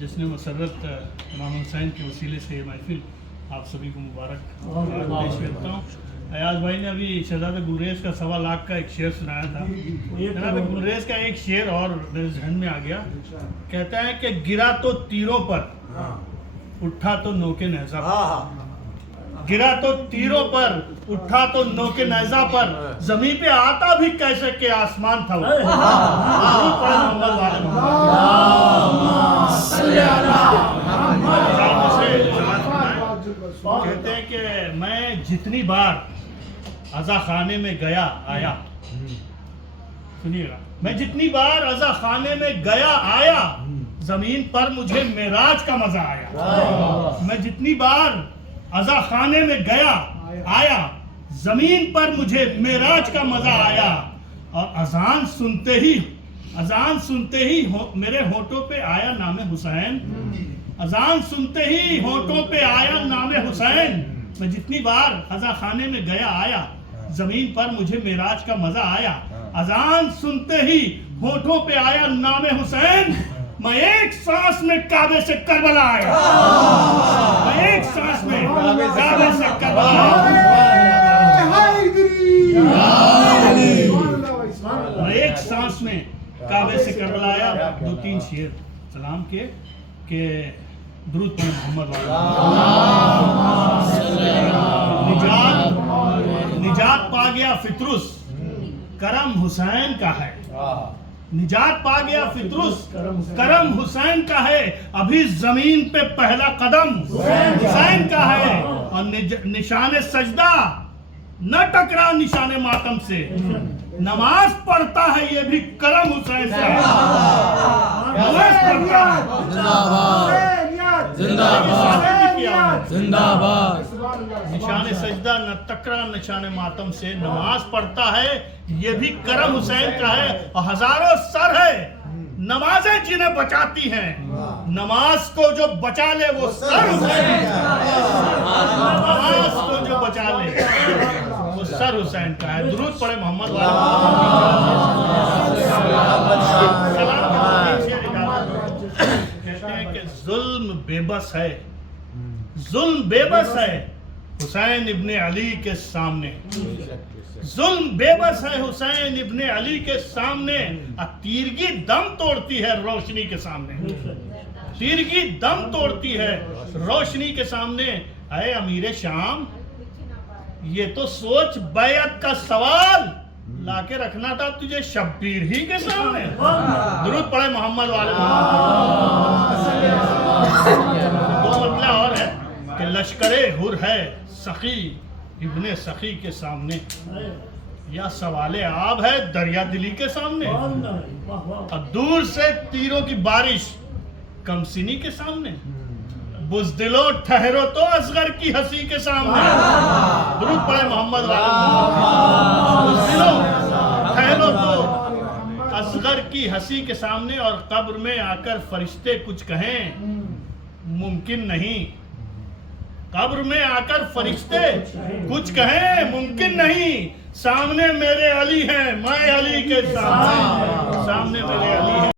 जिसने मसरत इमाम हुसैन के वसीले से ये महफिल आप सभी को मुबारक पेश करता हूँ। अयाज भाई ने अभी शहजादा गुलरेज का 1.25 लाख का एक शेर सुनाया था। जनाब गुलरेज का एक शेर और मेरे जहन में आ गया। कहता है कि गिरा तो तीरों पर, उठा तो नोके नेज़ा पर। गिरा तो तीरों पर, उठा तो नोके नेज़ा पर, जमीन पे आता भी कैसे के आसमान था वो। कहते हैं कि मैं जितनी बार अज़ा खाने में गया आया, सुनिएगा, मैं जितनी बार अज़ा खाने में गया आया, जमीन पर मुझे मेराज का मजा आया। मैं जितनी बार अज़ा खाने में गया आया, जमीन पर मुझे मेराज का मजा आया। और अजान सुनते ही मेरे होठों पे आया नाम हुसैन। अजान सुनते ही होठों पे आया नाम हुसैन। मैं जितनी बार अज़ा खाने में गया आया, जमीन पर मुझे मेराज का मजा आया। अजान सुनते ही होठों पे आया नाम हुसैन। मैं एक सांस में काबे से करबला आया। मैं एक सांस में काबे से करबला आया। मैं एक सांस में काबे से करबला आया। 2-3 शेर सलाम के दुरूद पर मोहम्मद निजात पा गया फितरुस, करम हुसैन का है। निजात पा गया फितरुस, करम हुसैन का है। अभी जमीन पे पहला कदम हुसैन का है। और निशाने सजदा न टकरा निशाने मातम से, नमाज पढ़ता है ये भी करम हुसैन का है। नमाज पढ़ता है, जिंदाबाद। निशाने सजदा न टकरा निशाने मातम से, नमाज पढ़ता है ये भी करम हुसैन का है। और हजारों सर है नमाजें जिन्हें बचाती हैं, नमाज को जो बचा ले वो सर हुसैन का है। नमाज को जो बचा ले वो सर हुसैन का है। दुरूद पढ़े मोहम्मद कहते हैं कि जुल्म बेबस है, जुल्म बेबस है हुसैन इब्ने अली के सामने। जुल्म बेबस है हुसैन इब्ने अली के सामने। तीरगी दम तोड़ती है रोशनी के सामने। तीरगी दम तोड़ती है रोशनी के सामने। ऐ अमीर शाम, ये तो सोच बैअत का सवाल लाके रखना था तुझे शब्बीर ही के सामने। दुरूद पढ़े मोहम्मद वाले। दो मतलब और है कि लश्करे हुर है सखी इब्ने सखी के सामने, या सवाले आब है दरिया दिली के सामने। और दूर से तीरों की बारिश कमसिनी के सामने। बुज़दिलो ठहरो तो असगर की हंसी के सामने। दुरूद पढ़े मोहम्मद बुज़दिलो ठहरो तो असगर की हंसी के सामने। और कब्र में आकर फरिश्ते कुछ कहें मुमकिन नहीं। कब्र में आकर फरिश्ते कुछ कहें मुमकिन नहीं। सामने मेरे अली हैं, मैं अली के सामने, सामने मेरे अली हैं।